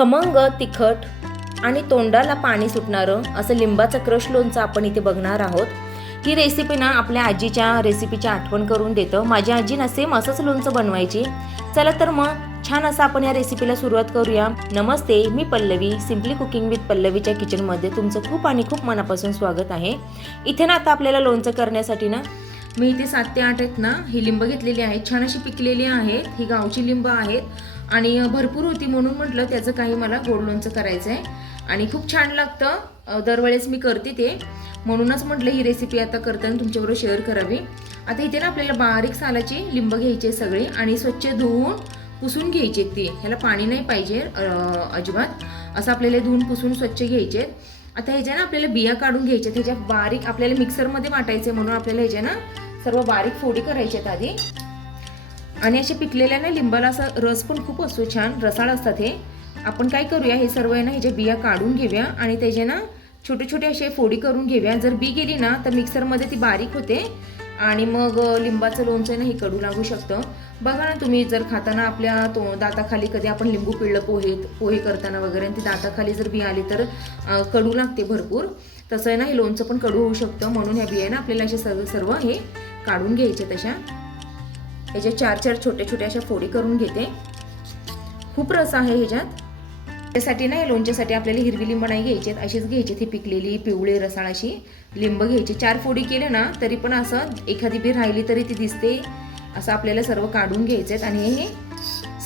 खमंग तिखट आणि तोंडाला पाणी सुटणारं असं लिंबाचं क्रश लोणचं आपण इथे बघणार आहोत. ही रेसिपी ना आपल्या आजीच्या रेसिपीची आठवण करून देतं. माझी आजी ना सेम असंच लोणचं बनवायची. चला तर मग छान असं आपण या रेसिपीला सुरुवात करूया. नमस्ते, मी पल्लवी. सिम्पली कुकिंग विथ पल्लवीच्या किचनमध्ये तुमचं खूप आणि खूप मनापासून स्वागत आहे. इथे ना आता आपल्याला लोणचं करण्यासाठी ना मी इथे 7 ते 8 आहेत ना ही लिंब घेतलेली आहेत. छान अशी पिकलेली आहेत. ही गावची लिंब आहेत आणि भरपूर होती म्हणून म्हटलं त्याचं काही मला गोड लोणचं करायचं आहे आणि खूप छान लागतं. दरवेळेस मी करते ते, म्हणूनच म्हटलं ही रेसिपी आता करताना तुमच्याबरोबर शेअर करावी. आता इथे ना आपल्याला बारीक सालाची लिंब घ्यायची सगळी आणि स्वच्छ धुवून पुसून घ्यायचे. ती ह्याला पाणी नाही पाहिजे अजिबात. असं आपल्याला धुवून पुसून स्वच्छ घ्यायचे. आता ह्याच्या ना आपल्याला बिया काढून घ्यायच्या. ह्याच्या बारीक आपल्याला मिक्सरमध्ये वाटायचे म्हणून आपल्याला ह्याच्या ना सर्व बारीक फोडी करायच्यात आधी. आणि अशा पिकलेल्या ना लिंबाला असा रस पण खूप असतो, छान रसाळ असतात हे. आपण काय करूया, हे सर्व आहे ना ह्याच्या बिया काढून घेऊया आणि त्याचे ना छोटे छोटे असे फोडी करून घेऊया. जर बी गेली ना तर मिक्सरमध्ये ती बारीक होते आणि मग लिंबाचं लोणचं ना हे कडू लागू शकतं. बघा ना तुम्ही, जर खाताना आपल्या दाताखाली कधी आपण लिंबू पिळलं पोहे करताना वगैरे आणि ती दाताखाली जर बी आली तर कडू लागते भरपूर. तसं आहे ना हे लोणचं पण कडू होऊ शकतं. म्हणून ह्या बिया ना आपल्याला असे सर्व हे काढून घ्यायचे. तशा ह्याच्या 4-4 छोटे छोटे अशा फोडी करून घेते. खूप रस आहे ह्याच्यात. त्यासाठी ना लोणच्यासाठी आपल्याला हिरवी लिंब नाही घ्यायची, अशीच घ्यायची. ती पिकलेली पिवळी रसाळ अशी लिंब घ्यायची. 4 फोडी केले ना तरी पण असं एखादी बी राहिली तरी ती दिसते. असं आपल्याला सर्व काढून घ्यायचे आहेत आणि हे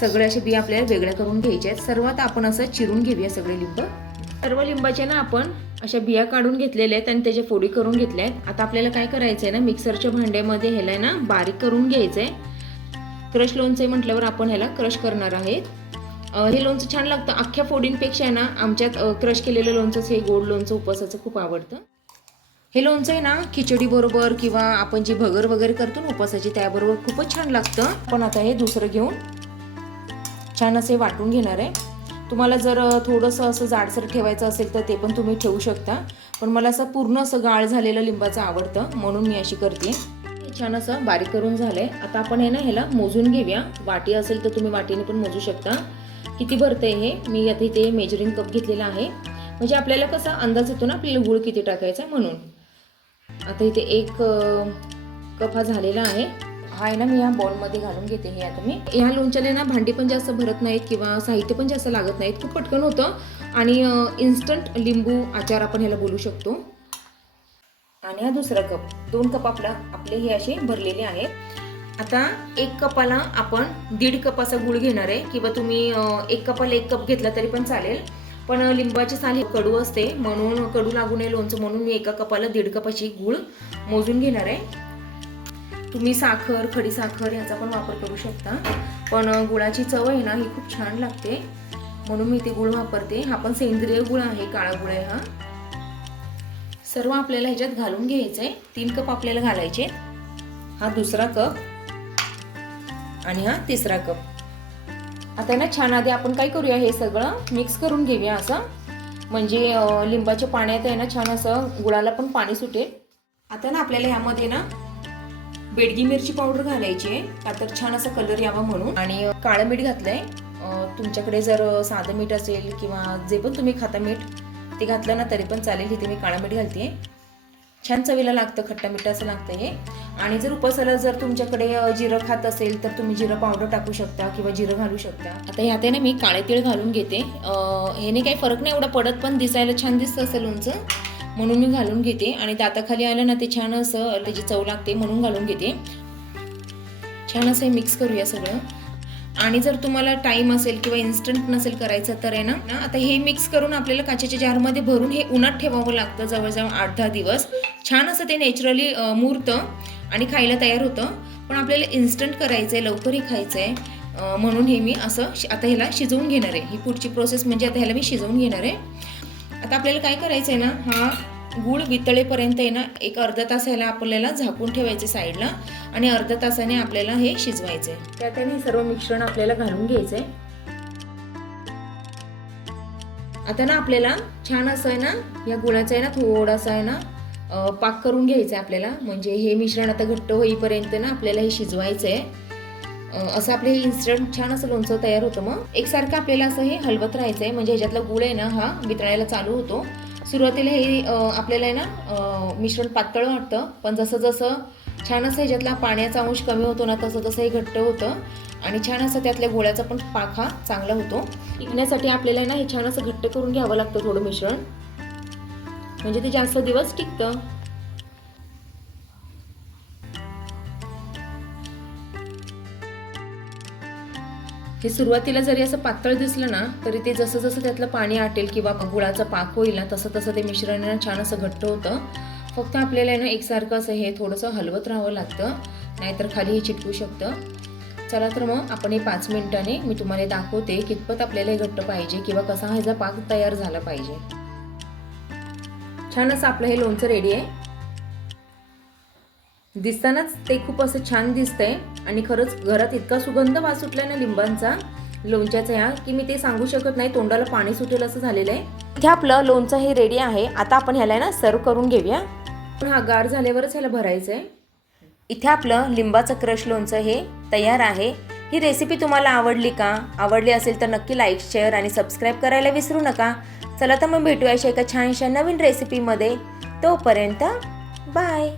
सगळे असे बी आपल्याला वेगळ्या करून घ्यायचे आहेत. सर्वात आपण असं चिरून घेऊया सगळे लिंब. सर्व लिंबाचे ना आपण अशा बिया काढून घेतलेल्या आहेत आणि त्याच्या फोडी करून घेतल्या आहेत. आता आपल्याला काय करायचं आहे ना, मिक्सरच्या भांड्यामध्ये ह्याला ना बारीक करून घ्यायचं आहे. क्रश लोणचं म्हटल्यावर आपण ह्याला क्रश करणार आहेत. हे लोणचं छान लागतं. अख्ख्या फोडींपेक्षा ना आमच्यात क्रश केलेलं लोणचंच हे गोड लोणचं उपवासाचं खूप आवडतं. हे लोणचं आहे ना खिचडी बरोबर किंवा आपण जी भगर वगैरे करतो ना उपवासाची त्याबरोबर खूपच छान लागतं. पण आता हे दुसरं घेऊन छान असे वाटून घेणार आहे. तुम्हाला जर थोडंसं असं जाडसर ठेवायचं असेल तर ते पण तुम्ही ठेवू शकता, पण मला असं पूर्ण असं गाळ झालेलं लिंबाचं आवडतं म्हणून मी अशी करते. छान असं बारीक करून झालंय. आता आपण हे ना ह्याला मोजून घेऊया. वाटी असेल तर तुम्ही वाटीने पण मोजू शकता किती भरतंय हे. मी आता इथे मेजरिंग कप घेतलेला आहे, म्हणजे आपल्याला कसा अंदाज येतो ना आपल्याला गुळ किती टाकायचा म्हणून. आता इथे 1 कप हा झालेला आहे. हा आहे ना मी या बॉलमध्ये घालून घेते. हे आता मी ह्या लोणच्याला ना भांडी पण जास्त भरत नाहीत किंवा साहित्य पण जास्त लागत नाहीत. खूप पटकन होतं आणि इन्स्टंट लिंबू आचार आपण ह्याला बोलू शकतो. आणि हा दुसरा कप, 2 कप आपले हे असे भरलेले आहेत. आता 1 कपाला आपण 1.5 कप असा गुळ घेणार आहे किंवा तुम्ही 1 कपाला 1 कप घेतला तरी पण चालेल. पण लिंबाची साल कडू असते म्हणून कडू लागू नये लोणचं म्हणून मी 1 कपाला 1.5 कप अशी गुळ मोजून घेणार आहे. तुम्ही साखर, खडी साखर ह्याचा पण वापर करू शकता, पण गुळाची चव आहे ना ही खूप छान लागते म्हणून मी ते गुळ वापरते. हा पण सेंद्रिय गुळ आहे, काळा गुळ आहे हा. सर्व आपल्याला ह्याच्यात घालून घ्यायचं आहे. 3 कप आपल्याला घालायचे. हा दुसरा कप आणि हा तिसरा कप. आता ना छान आधी आपण काय करूया, हे सगळं मिक्स करून घेऊया असं, म्हणजे लिंबाच्या पाण्यात आहे ना छान असं गुळाला पण पाणी सुटेल. आता ना आपल्याला ह्यामध्ये ना बेडगी मिरची पावडर घालायची आहे, का तर छान असा कलर यावा म्हणून. आणि काळं मीठ घातलंय. तुमच्याकडे जर साधं मीठ असेल किंवा जे पण तुम्ही खाता मीठ ते घातलं ना तरी पण चालेल. इथे मी काळं मीठ घालते. छान चवीला लागतं, खट्टा मिठाचं लागतं हे. आणि जर उपवासाला जर तुमच्याकडे जिरं खात असेल तर तुम्ही जिरं पावडर टाकू शकता किंवा जिरं घालू शकता. आता ह्यात आहे ना मी काळे तीळ घालून घेते. ह्याने काही फरक नाही एवढा पडत, पण दिसायला छान दिसतं असं लोणचं म्हणून मी घालून घेते. आणि दाताखाली आलं ना ते छान असं त्याची चव लागते म्हणून घालून घेते. छान असं मिक्स करूया सगळं. आणि जर तुम्हाला टाईम असेल किंवा इन्स्टंट नसेल करायचं तर आहे ना आता हे मिक्स करून आपल्याला काचेच्या जारमध्ये भरून हे उन्हात ठेवावं लागतं जवळजवळ 8-10 दिवस. छान असं ते नॅचरली मुरतं आणि खायला तयार होतं. पण आपल्याला इन्स्टंट करायचं आहे, लवकरही खायचं आहे म्हणून हे मी असं आता ह्याला शिजवून घेणार आहे. ही पुढची प्रोसेस म्हणजे आता ह्याला मी शिजवून घेणार आहे. आता आपल्याला काय करायचं आहे ना, हा गूळ वितळेपर्यंत आहे ना एक अर्धा तास ह्याला आपल्याला झाकून ठेवायचे साईडला आणि अर्धा तासाने आपल्याला हे शिजवायचं आहे. त्यात हे सर्व मिश्रण आपल्याला घालून घ्यायचं आहे. आता ना आपल्याला छान असं आहे ना या गुळाचा आहे ना थोडासा आहे ना पाक करून घ्यायचा आहे आपल्याला, म्हणजे हे मिश्रण आता घट्ट होईपर्यंत ना आपल्याला हे शिजवायचं आहे. असं आपलं हे इन्स्टंट छान असं लोणचं तयार होतं. मग एकसारखं आपल्याला असं हे हलवत राहायचं आहे, म्हणजे ह्याच्यातला गुळ आहे ना हा वितळायला चालू होतो. सुरुवातीला हे आपल्याला आहे ना मिश्रण पातळ वाटतं, पण जसं जसं छान असं ह्याच्यातला पाण्याचा अंश कमी होतो ना तसं तसं हे घट्ट होतं आणि छान असं त्यातल्या गोळ्याचा पण पाक हा चांगला होतो. टिकण्यासाठी आपल्याला ना हे छान असं घट्ट करून घ्यावं लागतं थोडं मिश्रण, म्हणजे ते जास्त दिवस टिकतं. हे सुरुवातीला जरी असं पातळ दिसलं ना तरी ते जसं जसं त्यातलं पाणी आटेल किंवा गुळाचा पाक होईल ना तसं तसं ते मिश्रण छान असं घट्ट होतं. फक्त आपल्याला ना एकसारखं असं हे थोडंसं हलवत राहावं लागतं, नाहीतर खाली हे चिटकू शकतं. चला तर मग आपण हे 5 मिनिटांनी मी तुम्हाला दाखवते कितपत आपल्याला हे घट्ट पाहिजे किंवा कसा ह्याचा पाक तयार झाला पाहिजे. छान असं आपलं हे लोणचं रेडी आहे. दिसतानाच ते खूप असं छान दिसतंय आणि खरंच घरात इतका सुगंध वास सुटलाय ना लिंबांचा, लोणच्याचा या, की मी ते सांगू शकत नाही, तोंडाला पाणी सुटेल असं झालेलं आहे. इथे आपलं लोणचं हे रेडी आहे. आता आपण ह्याला ना सर्व करून घेऊया. पण हा गार झाल्यावरच ह्याला भरायचं आहे. इथे आपलं लिंबाचं क्रश लोणचं हे तयार आहे. ही रेसिपी तुम्हाला आवडली का? आवडली असेल तर नक्की लाईक, शेअर आणि सबस्क्राईब करायला विसरू नका. चला तर मग भेटूया अशा एका छानशा नवीन रेसिपीमध्ये. तोपर्यंत बाय.